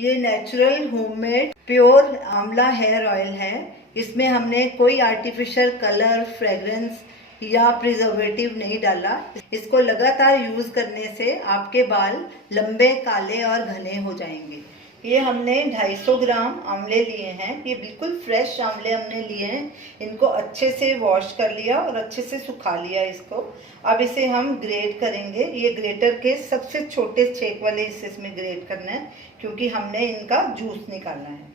ये natural homemade pure आंवला hair oil है। इसमें हमने कोई आर्टिफिशियल कलर, फ्रेग्रेंस या प्रिजर्वेटिव नहीं डाला। इसको लगातार यूज करने से आपके बाल लंबे, काले और घने हो जाएंगे। ये हमने 250 ग्राम आंवले लिए हैं। ये बिल्कुल फ्रेश आंवले हमने लिए हैं। इनको अच्छे से वॉश कर लिया और अच्छे से सुखा लिया इसको। अब इसे हम ग्रेट करेंगे। ये ग्रेटर के सबसे छोटे छेक वाले हिस्से इसमें ग्रेट करना है, क्योंकि हमने इनका जूस निकालना है।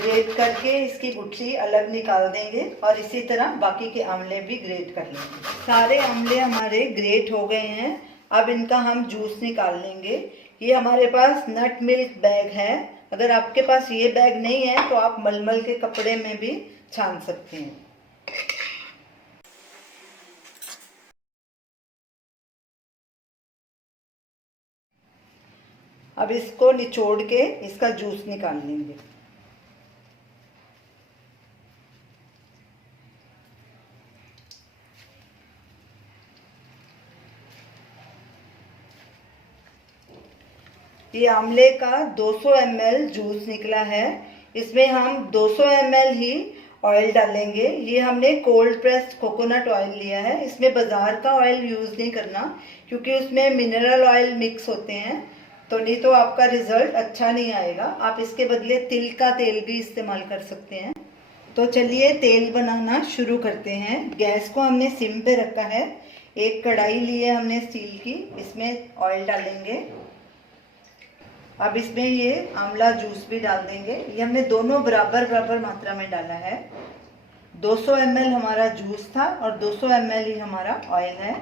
ग्रेट करके इसकी गुठली अलग निकाल देंगे और इसी तरह बाकी के आंवले भी ग्रेट कर लेंगे। सारे आंवले हमारे ग्रेट हो गए हैं। अब इनका हम जूस निकाल लेंगे। ये हमारे पास नट मिल्क बैग है। अगर आपके पास ये बैग नहीं है तो आप मलमल के कपड़े में भी छान सकते हैं। अब इसको निचोड़ के इसका जूस निकाल लेंगे। ये आंवले का 200 ml जूस निकला है। इसमें हम 200 ml ही ऑयल डालेंगे। ये हमने कोल्ड प्रेस्ड कोकोनट ऑयल लिया है। इसमें बाजार का ऑयल यूज़ नहीं करना, क्योंकि उसमें मिनरल ऑयल मिक्स होते हैं, तो नहीं तो आपका रिजल्ट अच्छा नहीं आएगा। आप इसके बदले तिल का तेल भी इस्तेमाल कर सकते हैं। तो चलिए तेल बनाना शुरू करते हैं। गैस को हमने सिम पे रखा है। एक कढ़ाई ली है हमने स्टील की, इसमें ऑयल डालेंगे। अब इसमें ये आंवला जूस भी डाल देंगे। ये हमने दोनों बराबर बराबर मात्रा में डाला है। 200 ml हमारा जूस था और 200 ml ही हमारा ऑयल है।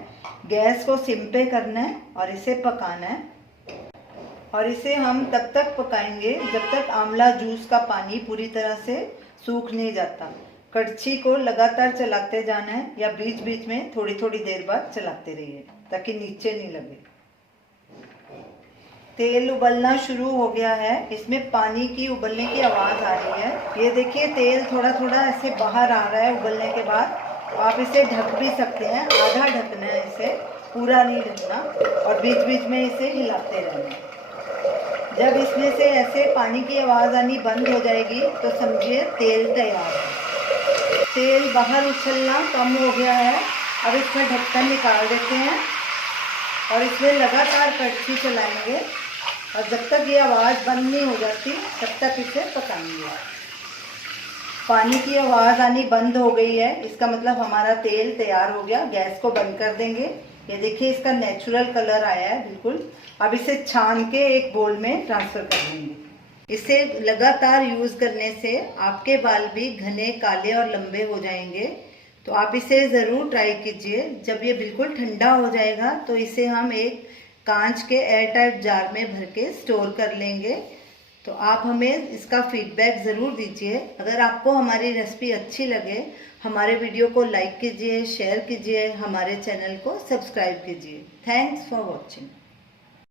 गैस को सिम पे करना है और इसे पकाना है। और इसे हम तब तक पकाएंगे जब तक आंवला जूस का पानी पूरी तरह से सूख नहीं जाता। कड़छी को लगातार चलाते जाना है या बीच बीच में थोड़ी थोड़ी देर बाद चलाते रहिए, ताकि नीचे नहीं लगे। तेल उबलना शुरू हो गया है। इसमें पानी की उबलने की आवाज़ आ रही है। ये देखिए तेल थोड़ा थोड़ा ऐसे बाहर आ रहा है उबलने के बाद। आप इसे ढक भी सकते हैं, आधा ढकना है इसे, पूरा नहीं ढकना। और बीच बीच में इसे हिलाते रहना। जब इसमें से ऐसे पानी की आवाज़ आनी बंद हो जाएगी तो समझिए तेल तैयार है। तेल बाहर उछलना कम हो गया है। अब इसमें ढक्कन निकाल देते हैं और इसमें लगातार कड़छी चलाएंगे और जब तक ये आवाज़ बंद नहीं हो जाती तब तक इसे पकाएंगे। पानी की आवाज़ आनी बंद हो गई है, इसका मतलब हमारा तेल तैयार हो गया। गैस को बंद कर देंगे। ये देखिए इसका नेचुरल कलर आया है बिल्कुल। अब इसे छान के एक बोल में ट्रांसफ़र कर देंगे। इसे लगातार यूज़ करने से आपके बाल भी घने, काले और लंबे हो जाएंगे। तो आप इसे ज़रूर ट्राई कीजिए। जब ये बिल्कुल ठंडा हो जाएगा तो इसे हम एक कांच के एयर टाइट जार में भर के स्टोर कर लेंगे। तो आप हमें इसका फीडबैक ज़रूर दीजिए। अगर आपको हमारी रेसिपी अच्छी लगे, हमारे वीडियो को लाइक कीजिए, शेयर कीजिए, हमारे चैनल को सब्सक्राइब कीजिए। Thanks for watching.